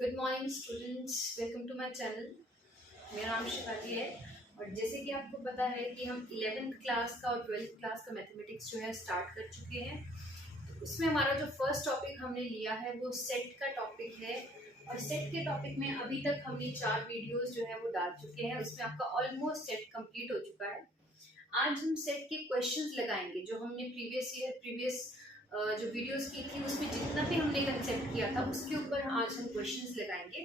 Good morning students, welcome to my channel. मेरा नाम शिवाली है और जैसे कि आपको पता है कि हम 11th क्लास का और 12th क्लास का मैथमेटिक्स जो है स्टार्ट कर चुके हैं। तो उसमें हमारा जो फर्स्ट टॉपिक हमने लिया है वो सेट का टॉपिक है और सेट के टॉपिक में अभी तक हमने 4 वीडियोस जो है वो डाल चुके हैं। उसमें आपका ऑलमोस्ट सेट कंप्लीट हो चुका है। आज हम सेट के क्वेश्चंस लगाएंगे जो हमने प्रीवियस जो वीडियोस की थी उसमें जितना भी हमने कंसेप्ट किया था उसके ऊपर आज हम क्वेश्चंस लगाएंगे।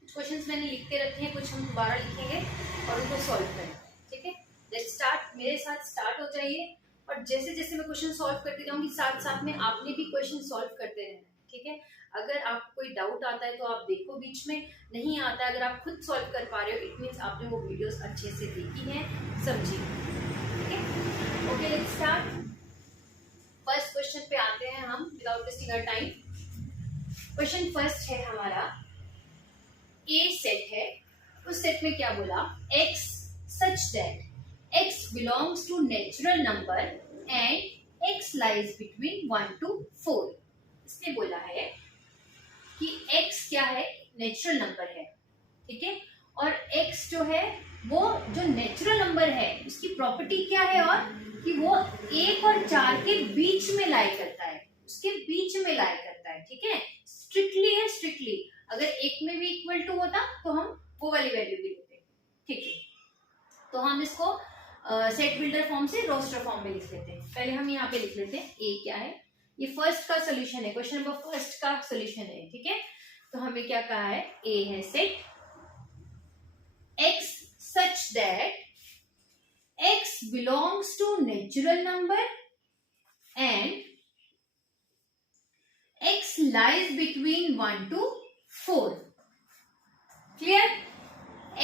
कुछ क्वेश्चंस मैंने लिख के रखे हैं, कुछ हम दोबारा लिखेंगे और उनको सॉल्व करेंगे। ठीक है, लेट्स स्टार्ट। मेरे साथ स्टार्ट हो जाइए और जैसे जैसे मैं क्वेश्चन सॉल्व करती जाऊंगी साथ साथ में आपने भी क्वेश्चन सॉल्व करते रहना है। ठीक है, अगर आपको कोई डाउट आता है तो आप देखो, बीच में नहीं आता है अगर आप खुद सॉल्व कर पा रहे हो इट मीन्स आपने वो वीडियोस अच्छे से देखी है, समझी। ठीक है, okay, let's start. First question पे आते हैं हम without wasting our time. Question first है हमारा, ए सेट है, उस सेट में क्या बोला, x such that x belongs to natural number and x lies between 1 to 4। इसने बोला है कि x क्या है, नेचुरल नंबर है। ठीक है, और x जो है वो जो नेचुरल नंबर है उसकी प्रॉपर्टी क्या है, और कि वो 1 और 4 के बीच में लाई करता है, उसके बीच में लाई करता है। ठीक है, स्ट्रिक्टली है, स्ट्रिक्टली अगर एक में भी इक्वल टू होता तो हम वो वाली वैल्यू भी लेते। ठीक है, तो हम इसको सेट बिल्डर फॉर्म से रोस्टर फॉर्म में लिख लेते हैं। पहले हम यहाँ पे लिख लेते हैं ए क्या है, ये फर्स्ट का सोल्यूशन है, क्वेश्चन नंबर फर्स्ट का सोल्यूशन है। ठीक है, तो हमें क्या कहा है, ए है set x such that x belongs to natural number and x lies between 1 to 4। Clear,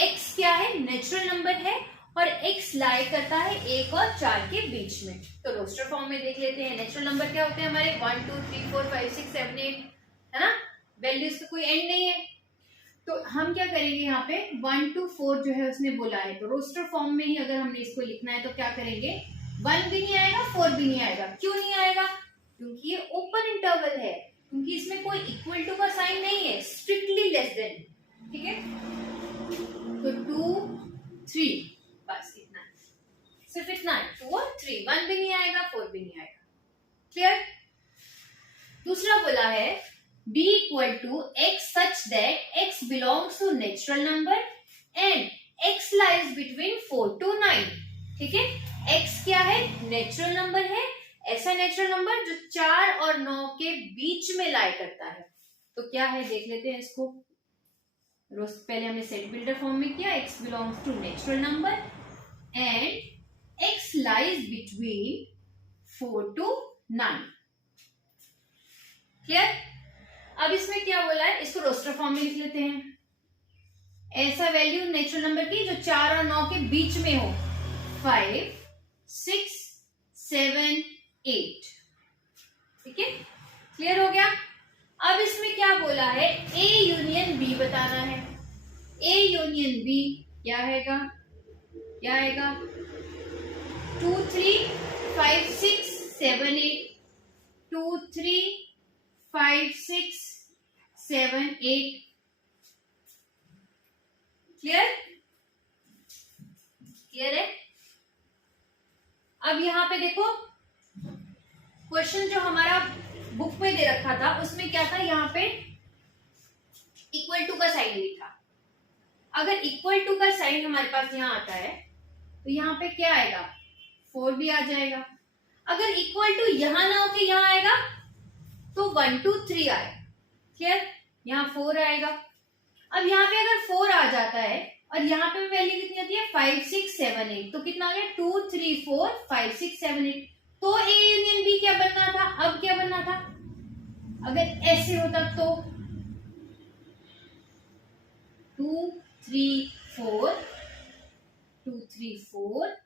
x क्या है, नेचुरल नंबर है और x लाई करता है 1 और 4 के बीच में। तो रोस्टर फॉर्म में देख लेते हैं, नेचुरल नंबर क्या होते हैं हमारे, 1 2 3 4 5 6 7 8, है ना, वैल्यूज का कोई एंड नहीं है। तो हम क्या करेंगे, यहाँ पे 1 to 4 जो है उसने बोला है, तो रोस्टर फॉर्म में ही अगर हमने इसको लिखना है तो क्या करेंगे, 1 भी नहीं आएगा 4 भी नहीं आएगा। क्यों नहीं आएगा, क्योंकि ये ओपन इंटरवल है, क्योंकि इसमें कोई इक्वल टू का साइन नहीं है, स्ट्रिक्टली लेस देन। ठीक है, तो 2 3 बस इतना है, सिर्फ इतना है, 2 और 3, 1 भी नहीं आएगा 4 भी नहीं आएगा। क्लियर, दूसरा बोला है b equal to x such that x belongs to natural number and x lies between 4 to 9। ठीक है, x क्या है, नेचुरल नंबर है, ऐसा नेचुरल नंबर जो 4 और 9 के बीच में लाई करता है। तो क्या है देख लेते हैं इसको। पहले हमने सेट बिल्डर फॉर्म में किया, x belongs to natural number and x lies between 4 to 9। Clear, अब इसमें क्या बोला है, इसको रोस्टर फॉर्म में लिख लेते हैं। ऐसा वैल्यू नेचुरल नंबर की जो 4 और 9 के बीच में हो, 5 6 7 8। ठीक है, क्लियर हो गया। अब इसमें क्या बोला है, ए यूनियन बी बताना है। ए यूनियन बी क्या आएगा, क्या आएगा, 2 3 5 6 7 8, 2 3 5 6 7 8। क्लियर, क्लियर है। अब यहां पे देखो क्वेश्चन जो हमारा बुक में दे रखा था उसमें क्या था, यहाँ पे इक्वल टू का साइन भी था। अगर इक्वल टू का साइन हमारे पास यहाँ आता है तो यहाँ पे क्या आएगा, 4 भी आ जाएगा। अगर इक्वल टू यहाँ ना होके यहाँ आएगा तो 1 2 3 आएगा। क्लियर, यहाँ 4 आएगा। अब यहाँ पे अगर 4 आ जाता है और यहाँ पे वैल्यू कितनी आती है, 5 6 7 8, तो कितना आ गया, 2 3 4 5 6 7 8। तो ए यूनियन बी क्या बनना था, अब क्या बनना था, अगर ऐसे होता तो 2 3 4 2 3 4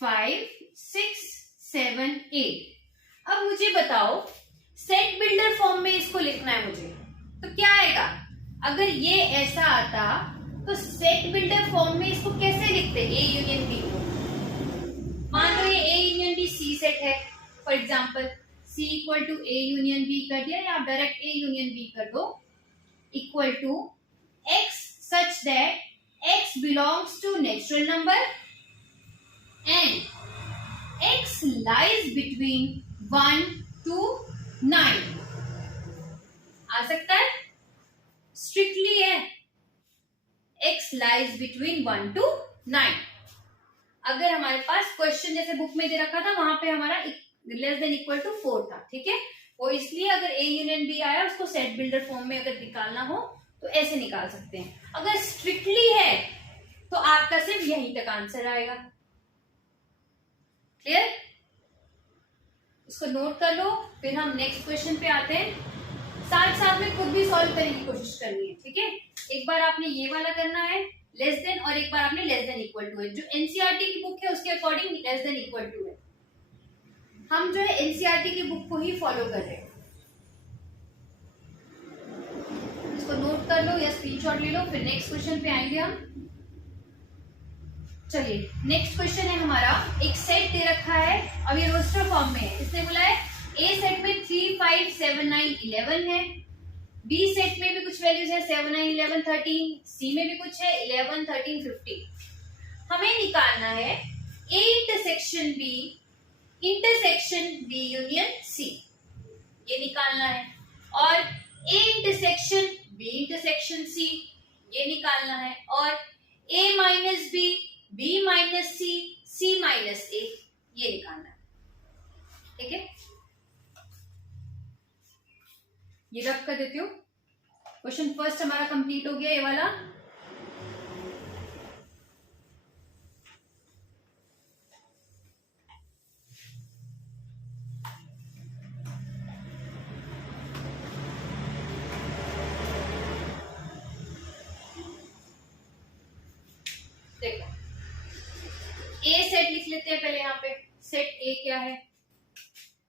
5 6 7 8। अब मुझे बताओ सेट बिल्डर फॉर्म में इसको लिखना है मुझे, तो क्या आएगा, अगर ये ऐसा आता तो सेट बिल्डर फॉर्म में इसको कैसे लिखते, ए यूनियन बी को। मान लो ये A union B C set है for example, C equal to A union B कर दिया या आप डायरेक्ट A यूनियन B कर दो, equal to X such that X belongs to natural number and X lies between 1 to 9. आ सकता है, strictly है, X lies between 1 to 9. अगर हमारे पास क्वेश्चन जैसे बुक में दे रखा था वहां पे हमारा लेस देन इक्वल टू 4 था, ठीक है, वो इसलिए अगर A यूनियन B आया उसको सेट बिल्डर फॉर्म में अगर निकालना हो तो ऐसे निकाल सकते हैं। अगर स्ट्रिक्टली है तो आपका सिर्फ यहीं तक आंसर आएगा। क्लियर? इसको नोट कर लो, फिर हम नेक्स्ट क्वेश्चन पे आते हैं। साथ साथ में खुद भी सॉल्व करने की कोशिश करनी है, ठीक है। एक बार आपने ये वाला करना है लेस देन, और एक बार आपने लेस देन इक्वल टू है। जो एनसीईआरटी की बुक है उसके according less than equal to है, हम जो है एनसीईआरटी की बुक को ही फॉलो कर रहे हैं। इसको नोट कर लो या स्क्रीनशॉट ले लो, फिर नेक्स्ट क्वेश्चन पे आएंगे हम। चलिए नेक्स्ट क्वेश्चन है हमारा, एक सेट दे रखा है, अब ये रोस्टर फॉर्म में है। इसने बोला है ए सेट में 3, 5, 7, 9, 11 है, बी सेट में भी कुछ वैल्यूज है 7, 9, 11, 13, सी में भी कुछ है 11, 13, 15। हमें निकालना है A intersection B union C, ये निकालना है, और A intersection B intersection C, ये निकालना है, और A minus B minus C minus A, ये निकालना है, ठीक है। ये रख कर देती हूँ। क्वेश्चन फर्स्ट हमारा कंप्लीट हो गया, ये वाला। देखो ए सेट लिख लेते हैं पहले, यहाँ पे सेट ए क्या है।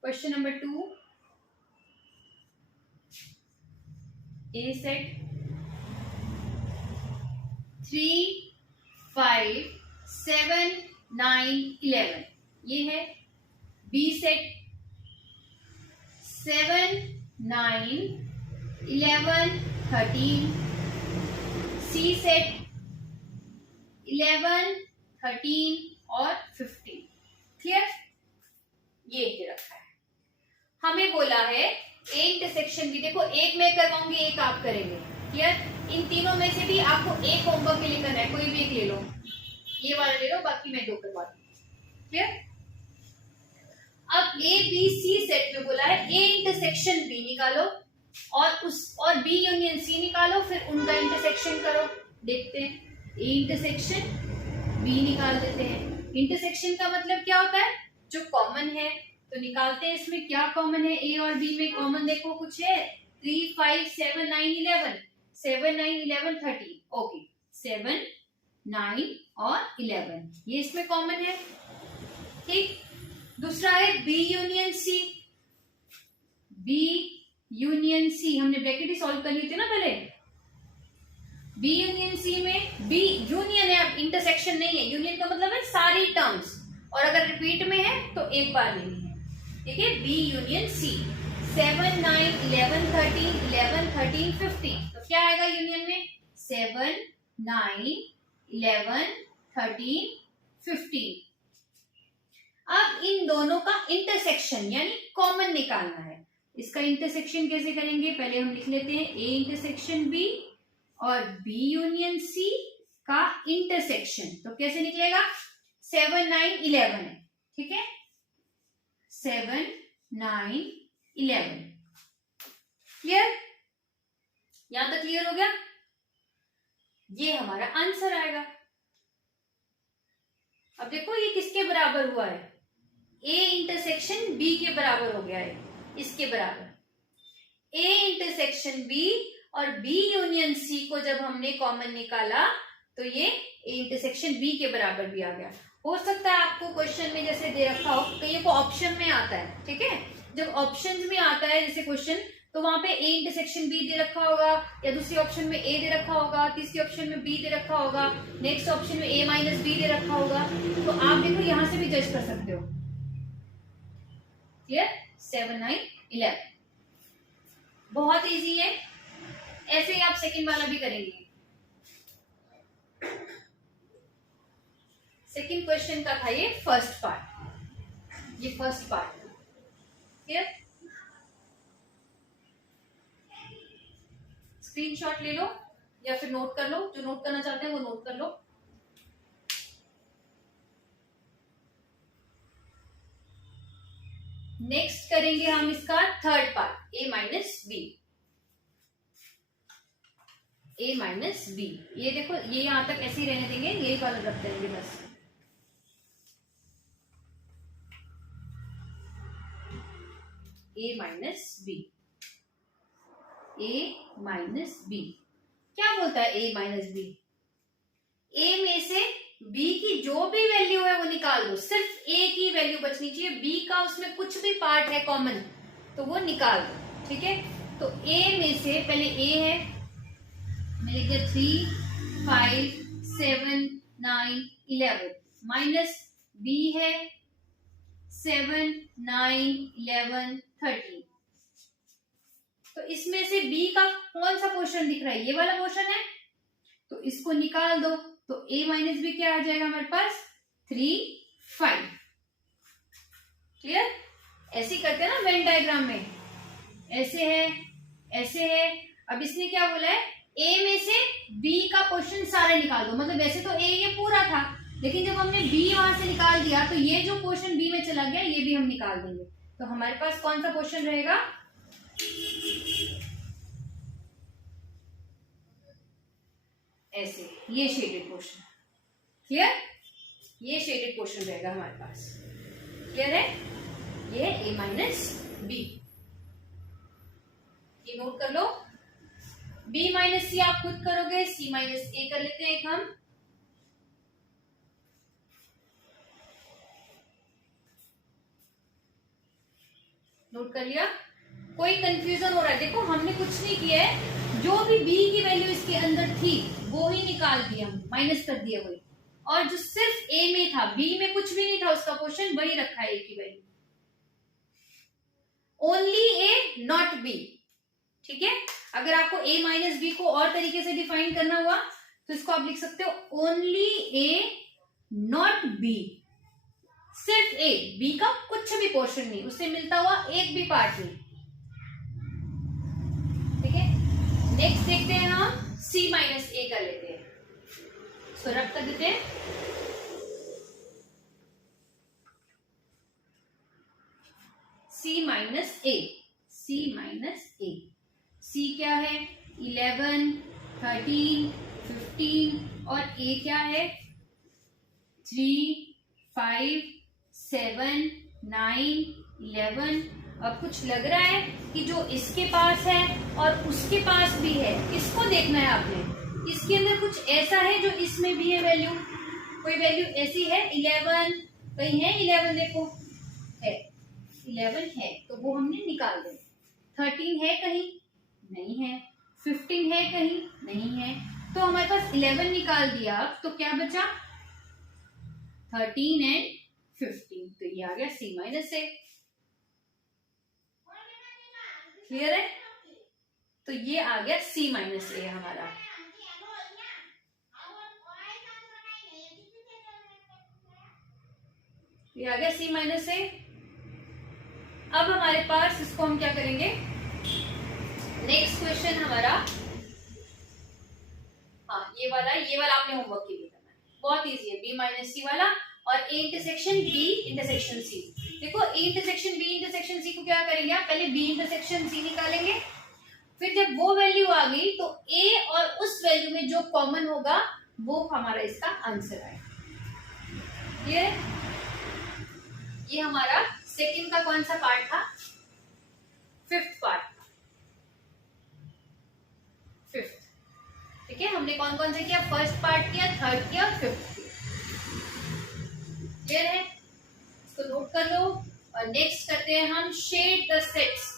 क्वेश्चन नंबर 2, ए सेट 3, 5, 7, 9, 11 ये है। बी सेट 7, 9, 11, 13, सी सेट 11, 13 और 15। क्लियर? ये दे रखा है। हमें बोला है ए इंटरसेक्शन भी, देखो एक मैं करवाऊंगी एक आप करेंगे। क्लियर? इन तीनों में से भी आपको एक होमवर्क के लिए करना है, कोई भी एक ले लो, ये वाला ले लो, बाकी मैं 2 करवा दूंगी। क्लियर? अब ए बी सी सेट में बोला है ए इंटरसेक्शन बी निकालो और बी यूनियन सी निकालो, फिर उनका इंटरसेक्शन करो। देखते हैं, ए इंटरसेक्शन बी निकाल देते हैं। इंटरसेक्शन का मतलब क्या होता है? जो कॉमन है तो निकालते हैं। इसमें क्या कॉमन है? ए और बी में कॉमन देखो कुछ है, 3, 5, 7, 9, 11, 7, 9, 11, 13। ओके, 7, 9 और 11 ये इसमें कॉमन है। ठीक, दूसरा है B union C. B union C हमने ब्रैकेट ही सॉल्व करनी थी ना पहले। बी यूनियन सी में बी यूनियन है, अब इंटरसेक्शन नहीं है। यूनियन का मतलब है सारी टर्म्स, और अगर रिपीट में है तो एक बार लेनी है। ठीक है, बी यूनियन सी 7, 9, 11, 13, 11, 13, 15। तो क्या आएगा यूनियन में? 7, 9, 11, 13, 15। अब इन दोनों का इंटरसेक्शन यानी कॉमन निकालना है। इसका इंटरसेक्शन कैसे करेंगे? पहले हम लिख लेते हैं ए इंटरसेक्शन बी और बी यूनियन सी का इंटरसेक्शन। तो कैसे निकलेगा? 7, 9, 11 है। ठीक है, 7, 9, 11। क्लियर? यहां तक क्लियर हो गया? ये हमारा आंसर आएगा। अब देखो ये किसके बराबर हुआ है? ए इंटरसेक्शन बी के बराबर हो गया है, इसके बराबर। ए इंटरसेक्शन बी और बी यूनियन सी को जब हमने कॉमन निकाला तो ये ए इंटरसेक्शन बी के बराबर भी आ गया। हो सकता है आपको क्वेश्चन में जैसे दे रखा हो, कई को ऑप्शन में आता है। ठीक है, जब ऑप्शन में आता है जैसे क्वेश्चन, तो वहां पे ए इंटरसेक्शन बी दे रखा होगा, या दूसरी ऑप्शन में ए दे रखा होगा, तीसरी ऑप्शन में बी दे रखा होगा, नेक्स्ट ऑप्शन में ए माइनस बी दे रखा होगा। तो आप देखो यहां से भी जज कर सकते हो। क्लियर? 7 9 11। बहुत इजी है, ऐसे ही आप सेकंड वाला भी करेंगे। सेकंड क्वेश्चन का था ये फर्स्ट पार्ट, ये फर्स्ट पार्ट। क्लियर? स्क्रीनशॉट ले लो या फिर नोट कर लो, जो नोट करना चाहते हैं वो नोट कर लो। नेक्स्ट करेंगे हम इसका third part, a minus B. a minus B, ये देखो ये यहां तक ऐसे ही रहने देंगे, यही वाला रख देंगे बस। a minus B, a minus B क्या बोलता है a माइनस बी? a में से b की जो भी वैल्यू है वो निकाल दो, सिर्फ a की वैल्यू बचनी चाहिए, b का उसमें कुछ भी पार्ट है कॉमन तो वो निकाल दो। ठीक है, तो a में से पहले a है, मैं लिख दिया 3 5 7 9 11, माइनस b है 7 9 11 13। तो इसमें से b का कौन सा पोर्शन दिख रहा है? ये वाला पोर्शन है, तो इसको निकाल दो। तो a माइनस बी क्या आ जाएगा हमारे पास? 3 5। क्लियर? ऐसे ही करते हैं ना वेन डायग्राम में, ऐसे है ऐसे है। अब इसने क्या बोला है? a में से b का पोर्शन सारा निकाल दो। मतलब वैसे तो a ये पूरा था, लेकिन जब हमने b वहां से निकाल दिया तो ये जो पोर्शन b में चला गया ये भी हम निकाल देंगे। तो हमारे पास कौन सा पोर्शन रहेगा? ऐसे, ये शेडेड पोर्शन। क्लियर? ये शेडेड पोर्शन रहेगा हमारे पास। क्लियर है? ये a माइनस बी, ये नोट कर लो। b माइनस सी आप खुद करोगे, c माइनस a कर लेते हैं एक हम। नोट कर लिया? कोई कंफ्यूजन हो रहा है? देखो हमने कुछ नहीं किया है, जो भी b की वैल्यू इसके अंदर थी वो ही निकाल दिया, माइनस कर दिया वही, और जो सिर्फ a में था, b में कुछ भी नहीं था उसका पोर्शन, वही रखा है a की value. Only a not b। ठीक है, अगर आपको a माइनस बी को और तरीके से डिफाइन करना हुआ तो इसको आप लिख सकते हो ओनली a नॉट b। सिर्फ a, b का कुछ भी पोर्शन नहीं, उससे मिलता हुआ एक भी पार्ट नहीं। ठीक है, नेक्स्ट देखते हैं हम c माइनस a कर लेते हैं, इसको रब कर देते हैं। c minus a, c minus a, c क्या है? 11 13 15 और a क्या है? 3 5 7 9 11। अब कुछ लग रहा है कि जो इसके पास है और उसके पास भी है, इसको देखना है आपने। इसके अंदर कुछ ऐसा है जो इसमें भी है वैल्यू, कोई वैल्यू ऐसी है 11, कहीं है 11, देखो है 11 है, तो वो हमने निकाल दें। 13 है कहीं? नहीं है। 15 है कहीं? नहीं है। तो हमारे पास 11 निकाल दिया, तो क्या बचा? 13 एंड 15, तो ये आ गया c माइनस a। क्लियर है? तो ये आ गया c माइनस a हमारा। ये आ गया c माइनस a। अब हमारे पास इसको हम क्या करेंगे? नेक्स्ट क्वेश्चन हमारा, हाँ ये वाला आपने होमवर्क के लिए करना है, बहुत इजी है। b माइनस सी वाला और a intersection b intersection c। देखो a intersection b intersection c को क्या करेंगे आप? पहले b इंटरसेक्शन c निकालेंगे, फिर जब वो वैल्यू आ गई तो a और उस वैल्यू में जो कॉमन होगा वो हमारा इसका आंसर आएगा। क्लियर है? ये हमारा सेकंड का कौन सा पार्ट था? Fifth part, fifth. ठीक है, हमने कौन कौन से किया? फर्स्ट पार्ट किया, थर्ड किया, फिफ्थ किया। क्लियर है? इसको नोट कर लो। और नेक्स्ट करते हैं हम शेड द सेट्स।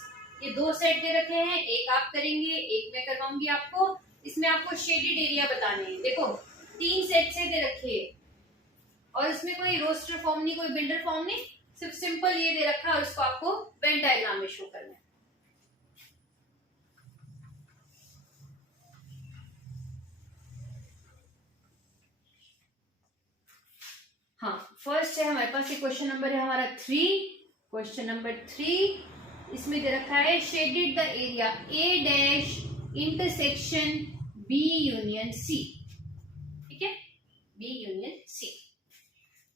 ये दो सेट दे रखे हैं, एक आप करेंगे, एक मैं करवाऊंगी आपको। इसमें आपको शेडेड एरिया बताने हैं। देखो 3 सेट से दे रखे हैं और इसमें कोई रोस्टर फॉर्म नहीं, कोई बिल्डर फॉर्म नहीं, सिर्फ सिंपल ये दे रखा है और उसको आपको वेन डायग्राम में शो करना है। हाँ, फर्स्ट है हमारे पास ये क्वेश्चन नंबर है हमारा 3। क्वेश्चन नंबर 3 इसमें दे रखा है shaded the area A dash intersection B union C। ठीक है, B यूनियन C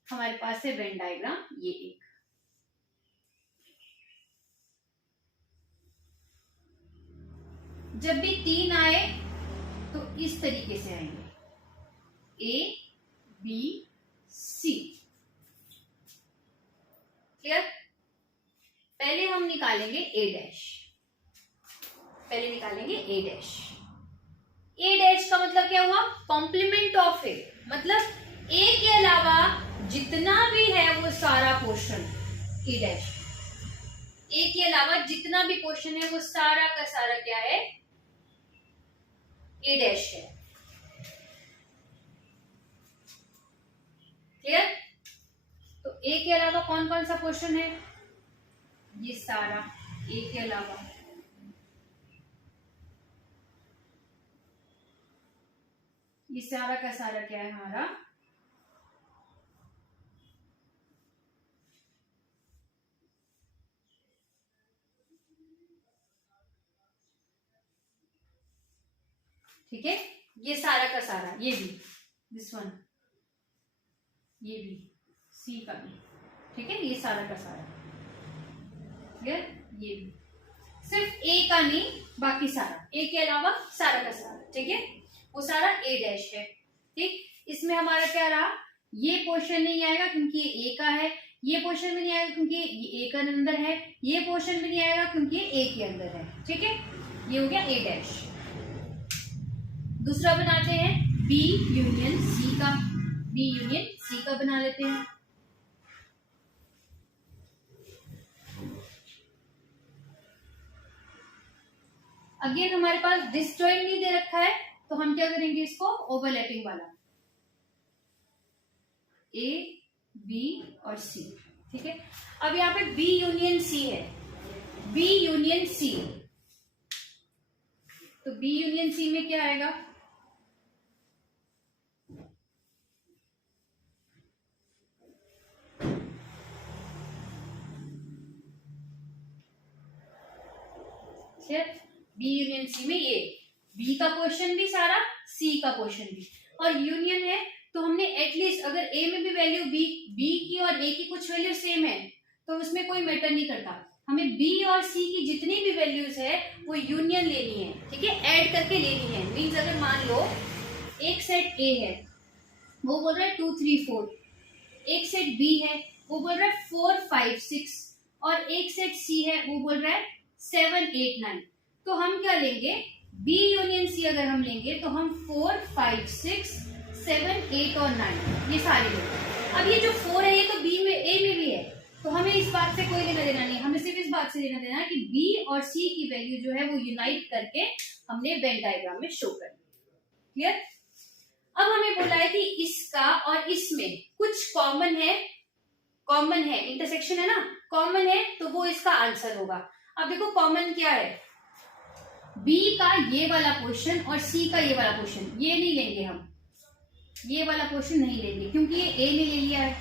हमारे पास है वेन डायग्राम ये एक। जब भी 3 आए तो इस तरीके से आएंगे A B C। क्लियर? पहले हम निकालेंगे A डैश, पहले निकालेंगे A डैश। A डैश का मतलब क्या हुआ? कॉम्प्लीमेंट ऑफ A, मतलब A के अलावा जितना भी है वो सारा पोर्शन A डैश। A के अलावा जितना भी पोर्शन है वो सारा का सारा क्या है? A डैश है। क्लियर? तो A के अलावा कौन कौन सा पोर्शन है? ये सारा A के अलावा। ये सारा का सारा क्या है हमारा? ठीक है, ये सारा का सारा, ये भी, दिस वन, ये भी, सी का भी। ठीक है, ये सारा का सारा। क्लियर? ये भी, सिर्फ ए का नहीं, बाकी सारा, ए के अलावा सारा का सारा। ठीक है, वो सारा ए डैश है। ठीक, इसमें हमारा क्या रहा? ये पोर्शन नहीं आएगा क्योंकि ये ए का है, ये पोर्शन भी नहीं आएगा क्योंकि ये ए का अंदर है, ये पोर्शन भी नहीं आएगा क्योंकि ये ए के अंदर है। ठीक है, ये हो गया ए डैश। दूसरा बनाते हैं बी यूनियन सी का, बी यूनियन सी का बना लेते हैं। अगेन हमारे पास डिसजॉइंट नहीं दे रखा है तो हम क्या करेंगे? इसको ओवरलैपिंग वाला, ए बी और सी। ठीक है, अब यहाँ पे बी यूनियन सी है, बी यूनियन सी, तो बी यूनियन सी में क्या आएगा? बी यूनियन सी में ये बी का पोर्शन भी सारा, सी का पोर्शन भी, और यूनियन है तो हमने एटलीस्ट अगर ए में भी वैल्यू बी की और ए की कुछ वैल्यू सेम है तो उसमें कोई मैटर नहीं करता, हमें बी और सी की जितनी भी वैल्यूज है वो यूनियन लेनी है। ठीक है, ऐड करके लेनी है। मीन्स अगर मान लो एक सेट ए है वो बोल रहा है 2 3 4, एक सेट बी है वो बोल रहा है 4 5 6, और एक सेट सी है वो बोल रहा है 7 8 9। तो हम क्या लेंगे? बी यूनियन सी अगर हम लेंगे तो हम 4 5 6 7 8 और 9 ये सारे लेंगे। अब ये जो 4 है ये तो बी में ए में भी है, तो हमें इस बात से कोई लेना देना नहीं, हमें सिर्फ इस बात से लेना देना है कि बी और सी की वैल्यू जो है वो यूनाइट करके हमने वेन डायग्राम में शो कर दी। क्लियर? अब हमें बोला है कि इसका और इसमें कुछ कॉमन है, इंटरसेक्शन है ना, कॉमन है, तो वो इसका आंसर होगा। अब देखो कॉमन क्या है? बी का ये वाला पोर्शन और सी का ये वाला पोर्शन, ये नहीं लेंगे हम, ये वाला पोर्शन नहीं लेंगे क्योंकि ये ए ने ले लिया है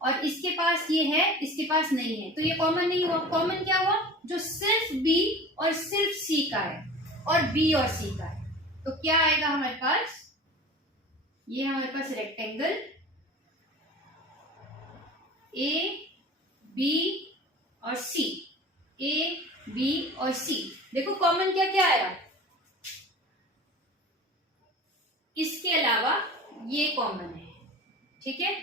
और इसके पास ये है, इसके पास नहीं है, तो ये कॉमन नहीं हुआ। कॉमन क्या हुआ? जो सिर्फ बी और सिर्फ सी का है और बी और सी का है, तो क्या आएगा हमारे पास? ये हमारे पास रेक्टेंगल ए बी और सी, ए बी और सी। देखो कॉमन क्या क्या आया? इसके अलावा ये कॉमन है। ठीक है,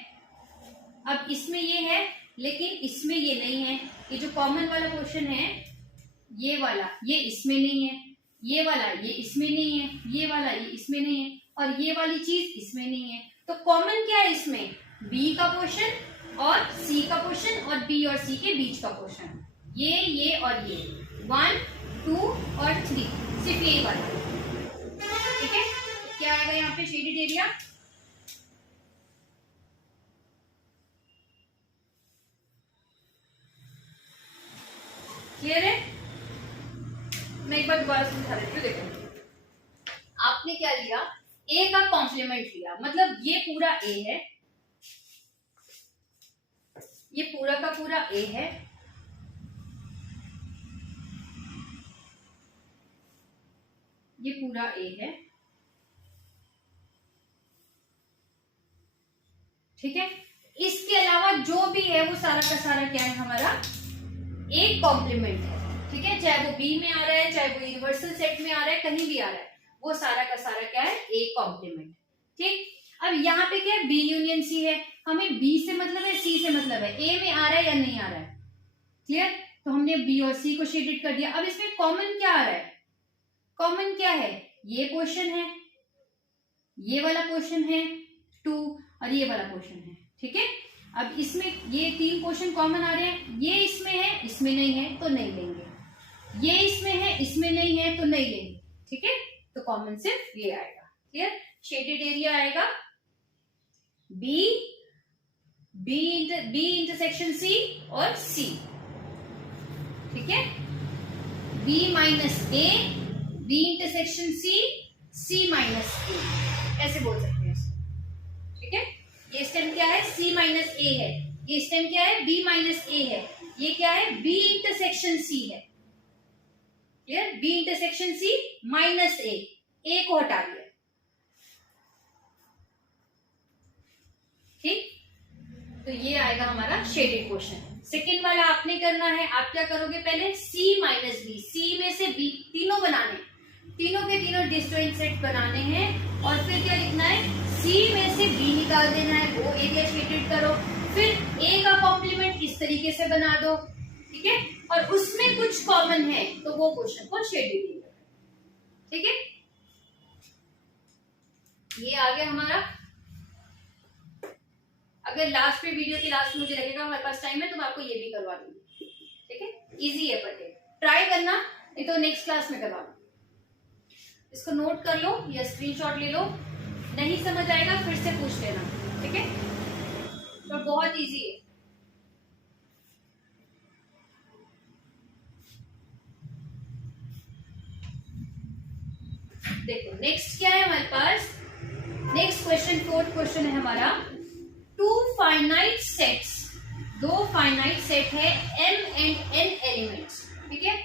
अब इसमें ये है लेकिन इसमें ये नहीं है। ये जो कॉमन वाला पोर्शन है ये वाला, ये इसमें नहीं है, ये वाला ये इसमें नहीं है, ये वाला ये इसमें नहीं है, और ये वाली चीज इसमें नहीं है। तो कॉमन क्या है इसमें? बी का पोर्शन और सी का पोर्शन और बी और सी के बीच का पोर्शन, ये और ये 1 2 और 3, सिर्फ यही वाला। ठीक है, क्या आएगा यहाँ पे? शेडेड एरिया क्लियर है? मैं एक बार दोबारा समझा देती हूँ। देखो, आपने क्या लिया, ए का कॉम्प्लीमेंट लिया, मतलब ये पूरा ए है, ये पूरा का पूरा ए है, ये पूरा ए है, ठीक है। इसके अलावा जो भी है वो सारा का सारा क्या है, हमारा एक कॉम्प्लीमेंट है, ठीक है। चाहे वो बी में आ रहा है, चाहे वो यूनिवर्सल सेट में आ रहा है, कहीं भी आ रहा है, वो सारा का सारा क्या है, ए कॉम्प्लीमेंट, ठीक। अब यहाँ पे क्या है, बी यूनियन सी है, हमें बी से मतलब है, सी से मतलब है, ए में आ रहा है या नहीं आ रहा है, क्लियर। तो हमने बी और सी को शेडेड कर दिया। अब इसमें कॉमन क्या आ रहा है, कॉमन क्या है, ये पोर्शन है, ये वाला पोर्शन है 2 और ये वाला पोर्शन है, ठीक है। अब इसमें ये 3 पोर्शन कॉमन आ रहे हैं, ये इसमें है, इसमें नहीं है तो नहीं लेंगे, ये इसमें है, इसमें नहीं है तो नहीं लेंगे, ठीक है। तो कॉमन सिर्फ ये आएगा, क्लियर। शेडेड एरिया आएगा बी, बी इंटरसेक्शन सी और सी, ठीक है। बी माइनस ए, बी इंटरसेक्शन सी, सी माइनस ए, ऐसे बोल सकते हैं, ठीक है। ये स्टेम क्या है, सी माइनस ए है, ये स्टेम क्या है, बी माइनस ए है, ये क्या है, बी इंटरसेक्शन सी है, क्लियर। B intersection C minus A को हटा दिया, ठीक। तो ये आएगा हमारा शेडेड पोर्शन। सेकेंड वाला आपने करना है, आप क्या करोगे, पहले सी माइनस बी, सी में से बी, तीनों बनाने, तीनों के तीनों डिस्जॉइंट सेट बनाने हैं, और फिर क्या लिखना है, सी में से बी निकाल देना है, वो एरिया शेडेड करो, फिर ए का कॉम्प्लीमेंट इस तरीके से बना दो, ठीक है, और उसमें कुछ कॉमन है तो वो क्वेश्चन को शेडेड एरिया, ठीक है। ये आ गया हमारा। अगर लास्ट पे, वीडियो के लास्ट में मुझे लगेगा हमारे पास टाइम है तो मैं आपको ये भी करवा दूंगी, ठीक है। इजी है, पर ट्राई करना, नहीं तो नेक्स्ट क्लास में करवा दूंगी। इसको नोट कर लो या स्क्रीनशॉट ले लो, नहीं समझ आएगा फिर से पूछ लेना, ठीक है। तो बहुत इजी है। देखो नेक्स्ट क्या है हमारे पास, नेक्स्ट क्वेश्चन, फोर्थ क्वेश्चन है हमारा, 2 फाइनाइट सेट्स, 2 फाइनाइट सेट है m एंड n एलिमेंट्स, ठीक है।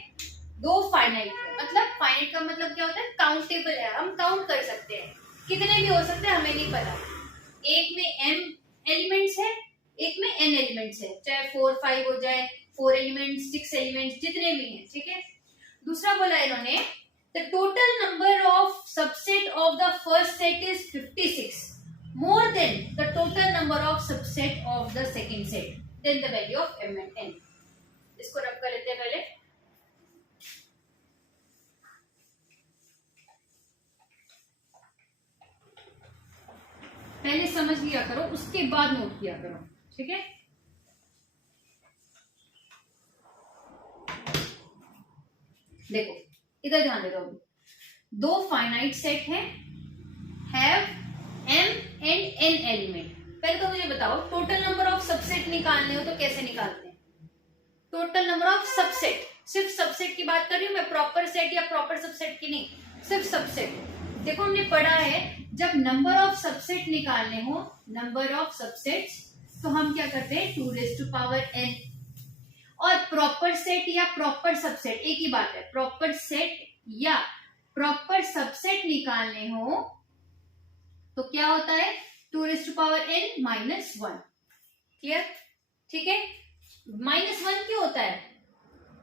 2 फाइनाइट है, मतलब फाइनाइट का मतलब क्या होता है, काउंटेबल है, हम काउंट कर सकते हैं, कितने भी हो सकते हैं हमें नहीं पता। एक में m एलिमेंट्स है, एक में n एलिमेंट्स है, चाहे 4 5 हो जाए, 4 एलिमेंट्स 6 एलिमेंट्स जितने भी हैं, ठीक है। दूसरा बोला इन्होंने, the total number of subset of the first set is 56, more than the total number of subset of the second set, then the value of m and n। इसको रब कर लेते हैं पहले। पहले समझ लिया करो, उसके बाद नोट किया करो, ठीक है। देखो इधर ध्यान दे दो, 2 फाइनाइट सेट है, have m and n element. पहले तो मुझे बताओ, टोटल नंबर ऑफ सबसेट निकालने हो तो कैसे निकालते हैं, टोटल नंबर ऑफ सबसेट, सिर्फ सबसेट की बात कर रही हूँ मैं, प्रॉपर सेट या प्रॉपर सबसेट की नहीं, सिर्फ सबसेट। देखो हमने पढ़ा है, जब नंबर ऑफ सबसेट निकालने हो, नंबर ऑफ सबसेट्स, तो हम क्या करते हैं, 2n, और प्रॉपर सेट या प्रॉपर सबसेट एक ही बात है, प्रॉपर सेट या प्रॉपर सबसेट निकालने हो तो क्या होता है, 2n माइनस 1, क्लियर, ठीक है। -1 क्यों होता है,